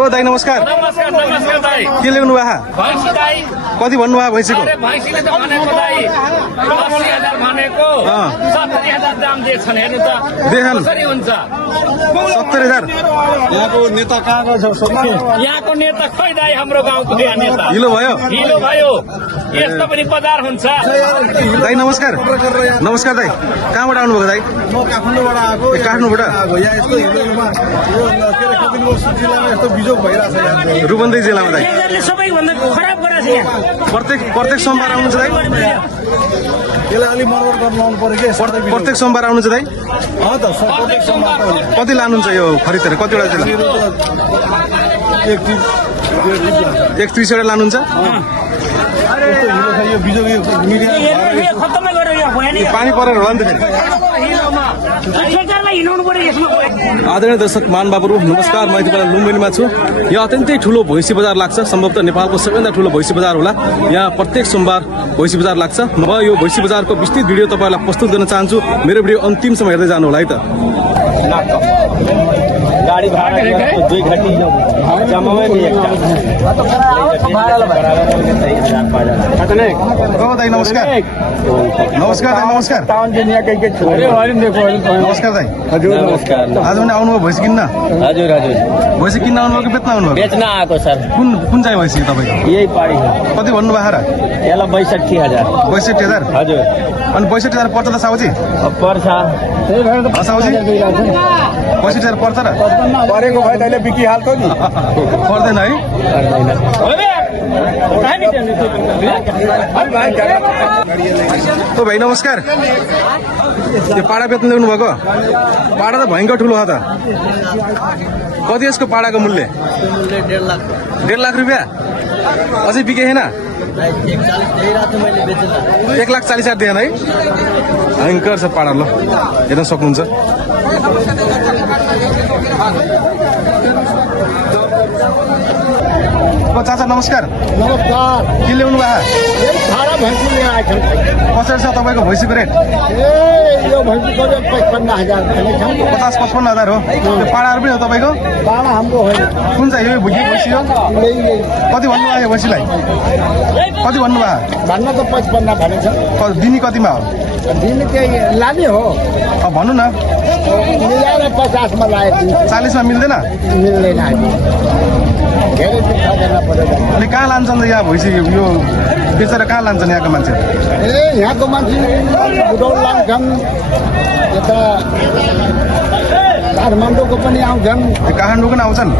ओ दाइ नमस्कार। नमस्कार नमस्कार दाइ। के ल्याउनु भए? भैँसी दाइ। कति भन्नुभयो भैँसीको? अरे भैँसीले त भनेको दाइ 80,000 भनेको 70,000 दाम दिएछन्। हेर्नु त कसरी हुन्छ? 70,000। यहाँको नेता कहाँ छ? यहाँको नेता खै दाइ, हाम्रो गाउँको नेता हिलो भयो। हिलो भयो। यस्तो पनि बजार हुन्छ। दाइ नमस्कार। नमस्कार दाइ। कहाँबाट आउनुभएको दाइ? म काठमाडौँबाट आएको। काठमाडौँबाट? यहाँ यस्तो हिलोमा यो के अरे कतिको जिल्लामा यस्तो बिजोग भइरहेछ यहाँ। रूपन्देही जिल्लामा दाइ सबैभन्दा खराब गरेछ यहाँ। प्रत्येक सोमबार आउनुहुन्छ दाइ? यसलाई अलिक मर्मत गर्न लाउनु पर्यो कि प्रत्येक सोमबार आउनुहुन्छ दाइ? त प्रत्येक सोमबार कति लानुहुन्छ यो खरिदहरू? कतिवटा जिल्ला? 31वटा लानुहुन्छ? यो बिजोग खत्तमै गरेर यहाँ भयो नि। पानी परेर होला नि त फेरि। ठेकेदारलाई हिँडाउनु पर्यो यसमा। आदरणीय दर्शक महानुभावहरू नमस्कार। म यति बेला लुम्बिनीमा छु। यहाँ अत्यन्तै ठुलो भैँसी बजार लाग्छ। सम्भवतः नेपालको सबैभन्दा ठुलो भैँसी बजार होला। यहाँ प्रत्येक सोमबार भैँसी बजार लाग्छ। म यो भैँसी बजारको विस्तृत भिडियो तपाईँहरूलाई प्रस्तुत गर्न चाहन्छु। मेरो भिडियो अन्तिमसम्म हेर्दै जानु होला है त। गाड़ी भाड़ा 2 घटी जमावे भी एक ओ दाइ नमस्कार। नमस्कार दाइ नमस्कार। नमस्कार दाइ। हजुर नमस्कार। आज पनि आउनुभयो भैँसी किन्न? हजुर हजुर भैँसी किन्न आउनुभयो कि बेच्न आउनुभयो? बेच्न आएको सर। कुन चाहिँ भैँसी तपाईँको? यही पाड़ी हो। कति भन्नुभयो र? यसलाई 62,000। 62,000? हजुर। अनि 62,000 पर्छ त साउजी? पर्छ। साउजी 62,000 पर्छ र? परेको भए तैँले बिकिहाल्थ्यो नि। पर्दैन है? ओ भाइ नमस्कार। यो पाडा बेच्न ल्याउनु भएको? पाडा त भयङ्कर ठुलो हो त। कति यसको पाडाको मूल्य? 1.5 लाख रुपियाँ? अझै बिकेन? 1,40,000 दिएन है? भयङ्कर छ पाडा। ल हेर्न सक्नुहुन्छ। चाचा नमस्कार। नमस्कार। के ल्याउनु भयो? कसरी छ तपाईँको भैँसीको रेट? यो भैँसीको रेट 55,000 भनेको 50-55,000 हो। त्यो पाडाहरू पनि हो तपाईँको? पाडा हाम्रो होइन। कुन चाहिँ यो भैँसी हो? कति भन्नुभयो यो भैँसीलाई? कति भन्नुभयो? भन्न त 55 भनेको छ। दिने कतिमा हो? दिन चाहिँ लाने हो। अब भन्नु न। मिलाएर 50 मा लागेको 40 मा मिल्दैन? मिल्दैन। धेरै दुःख गर्न पर्यो। अनि कहाँ लान्छन् यहाँ भैँसी? यो बेचेर कहाँ लान्छन् यहाँको मान्छे? यहाँको मान्छे बुटौल लान्छन्, यता काठमाडौँको पनि आउँछन्। काठमाडौँ पनि आउँछन्?